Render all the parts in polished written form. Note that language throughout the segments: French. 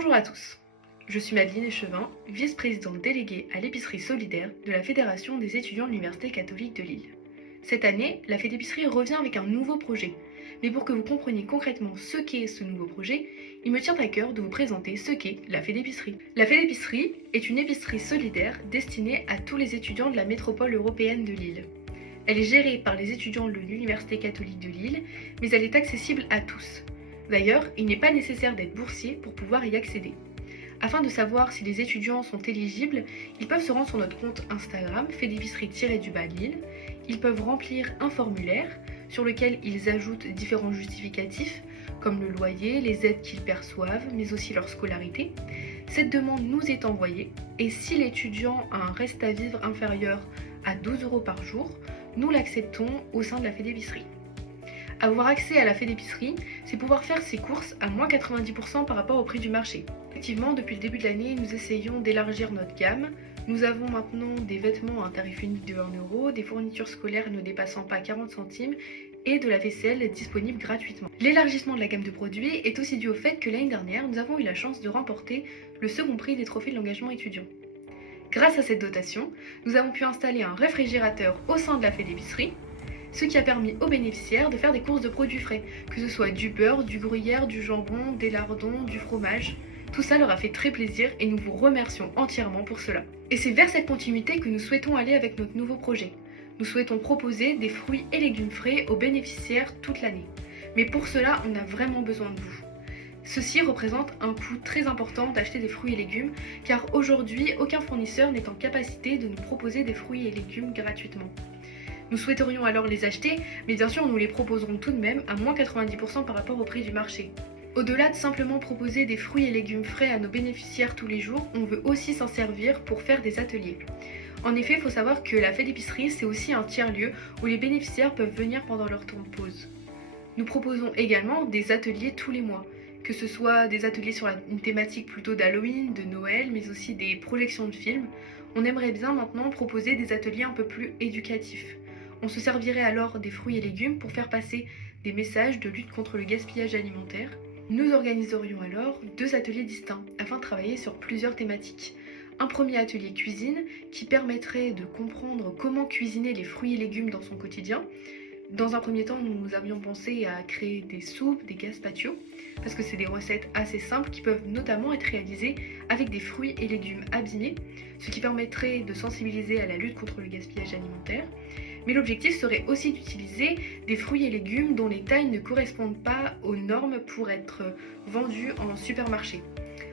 Bonjour à tous, je suis Madeleine Échevin, vice-présidente déléguée à l'épicerie solidaire de la Fédération des étudiants de l'Université catholique de Lille. Cette année, la Fête d'épicerie revient avec un nouveau projet. Mais pour que vous compreniez concrètement ce qu'est ce nouveau projet, il me tient à cœur de vous présenter ce qu'est la Fête d'épicerie. La Fête d'épicerie est une épicerie solidaire destinée à tous les étudiants de la métropole européenne de Lille. Elle est gérée par les étudiants de l'Université catholique de Lille, mais elle est accessible à tous. D'ailleurs, il n'est pas nécessaire d'être boursier pour pouvoir y accéder. Afin de savoir si les étudiants sont éligibles, ils peuvent se rendre sur notre compte Instagram Fédépicerie-Lille. Ils peuvent remplir un formulaire sur lequel ils ajoutent différents justificatifs comme le loyer, les aides qu'ils perçoivent, mais aussi leur scolarité. Cette demande nous est envoyée et si l'étudiant a un reste à vivre inférieur à 12 € par jour, nous l'acceptons au sein de la Fédépicerie. Avoir accès à la Fête d'épicerie, c'est pouvoir faire ses courses à moins 90% par rapport au prix du marché. Effectivement, depuis le début de l'année, nous essayons d'élargir notre gamme. Nous avons maintenant des vêtements à un tarif unique de 1 €, des fournitures scolaires ne dépassant pas 40 centimes et de la vaisselle disponible gratuitement. L'élargissement de la gamme de produits est aussi dû au fait que l'année dernière, nous avons eu la chance de remporter le second prix des trophées de l'engagement étudiant. Grâce à cette dotation, nous avons pu installer un réfrigérateur au sein de la Fête d'épicerie, ce qui a permis aux bénéficiaires de faire des courses de produits frais, que ce soit du beurre, du gruyère, du jambon, des lardons, du fromage. Tout ça leur a fait très plaisir et nous vous remercions entièrement pour cela. Et c'est vers cette continuité que nous souhaitons aller avec notre nouveau projet. Nous souhaitons proposer des fruits et légumes frais aux bénéficiaires toute l'année. Mais pour cela, on a vraiment besoin de vous. Ceci représente un coût très important d'acheter des fruits et légumes, car aujourd'hui, aucun fournisseur n'est en capacité de nous proposer des fruits et légumes gratuitement. Nous souhaiterions alors les acheter, mais bien sûr nous les proposerons tout de même à moins 90% par rapport au prix du marché. Au-delà de simplement proposer des fruits et légumes frais à nos bénéficiaires tous les jours, on veut aussi s'en servir pour faire des ateliers. En effet, il faut savoir que la Fête d'épicerie, c'est aussi un tiers-lieu où les bénéficiaires peuvent venir pendant leur temps de pause. Nous proposons également des ateliers tous les mois, que ce soit des ateliers sur une thématique plutôt d'Halloween, de Noël, mais aussi des projections de films. On aimerait bien maintenant proposer des ateliers un peu plus éducatifs. On se servirait alors des fruits et légumes pour faire passer des messages de lutte contre le gaspillage alimentaire. Nous organiserions alors 2 ateliers distincts afin de travailler sur plusieurs thématiques. Un premier atelier cuisine qui permettrait de comprendre comment cuisiner les fruits et légumes dans son quotidien. Dans un premier temps, nous avions pensé à créer des soupes, des gazpacho, parce que c'est des recettes assez simples qui peuvent notamment être réalisées avec des fruits et légumes abîmés, ce qui permettrait de sensibiliser à la lutte contre le gaspillage alimentaire. Mais l'objectif serait aussi d'utiliser des fruits et légumes dont les tailles ne correspondent pas aux normes pour être vendus en supermarché.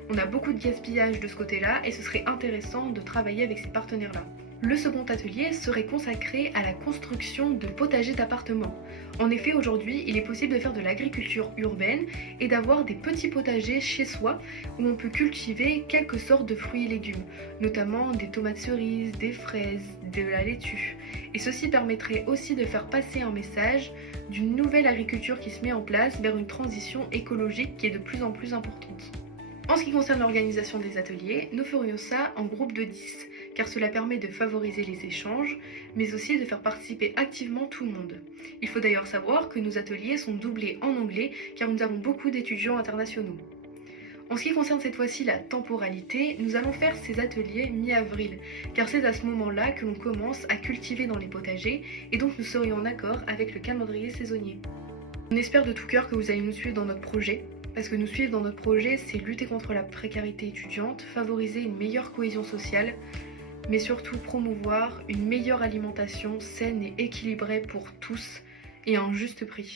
On a beaucoup de gaspillage de ce côté-là et ce serait intéressant de travailler avec ces partenaires-là. Le second atelier serait consacré à la construction de potagers d'appartements. En effet, aujourd'hui, il est possible de faire de l'agriculture urbaine et d'avoir des petits potagers chez soi où on peut cultiver quelques sortes de fruits et légumes, notamment des tomates cerises, des fraises, de la laitue. Et ceci permettrait aussi de faire passer un message d'une nouvelle agriculture qui se met en place vers une transition écologique qui est de plus en plus importante. En ce qui concerne l'organisation des ateliers, nous ferions ça en groupe de 10, car cela permet de favoriser les échanges, mais aussi de faire participer activement tout le monde. Il faut d'ailleurs savoir que nos ateliers sont doublés en anglais, car nous avons beaucoup d'étudiants internationaux. En ce qui concerne cette fois-ci la temporalité, nous allons faire ces ateliers mi-avril, car c'est à ce moment-là que l'on commence à cultiver dans les potagers, et donc nous serions en accord avec le calendrier saisonnier. On espère de tout cœur que vous allez nous suivre dans notre projet, parce que nous suivre dans notre projet, c'est lutter contre la précarité étudiante, favoriser une meilleure cohésion sociale, mais surtout promouvoir une meilleure alimentation saine et équilibrée pour tous et à un juste prix.